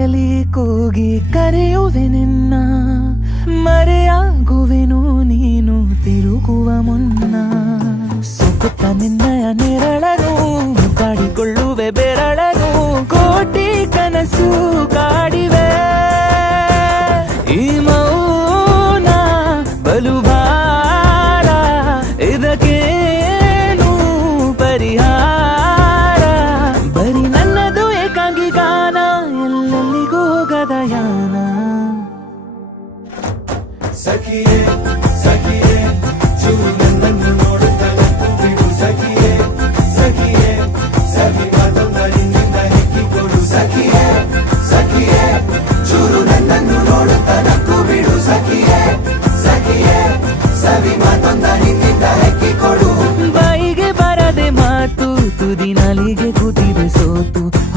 ಬಾಯಲಿ ಕೂಗಿ ಕರೆಯುವೆ ನಿನ್ನ, ಮರೆಯಾಗುವೆನು ನೀನು ತಿರುಗುವ ಮುನ್ನ. ಸುಗುತ್ತ ನಿನ್ನಯ ನೆರಳನು ಮುದ್ದಾಡಿಕೊಳ್ಳುವೆ ಬೆರಳನು, ಕೋಟಿ ಕನಸು ಕಾಡಿವೆ ಈ ಮೌನ ಬಲು ಭಾರ, ಇದಕ್ಕೇನು ಪರಿಹಾರ? ಬರೀ ನನ್ನದು ಏಕಾಂಗಿ ಗಾನ, ಎಲ್ಲೆಲ್ಲಿಗೂ ಹೋಗದ ಯಾನ. ಸಖಿಯೇ ಸಖಿಯೇ ಚೂರು ನನ್ನನ್ನು ನೋಡುತ್ತಲೇ ಬಿಡು ಸಖಿಯೇ ಸಖಿಯೇ, ಸಖಿ ಮಾತೊಂದ ನಿನ್ನಿಂದ ಹೆಕ್ಕಿಕೊಡು ಸಖಿಯೇ.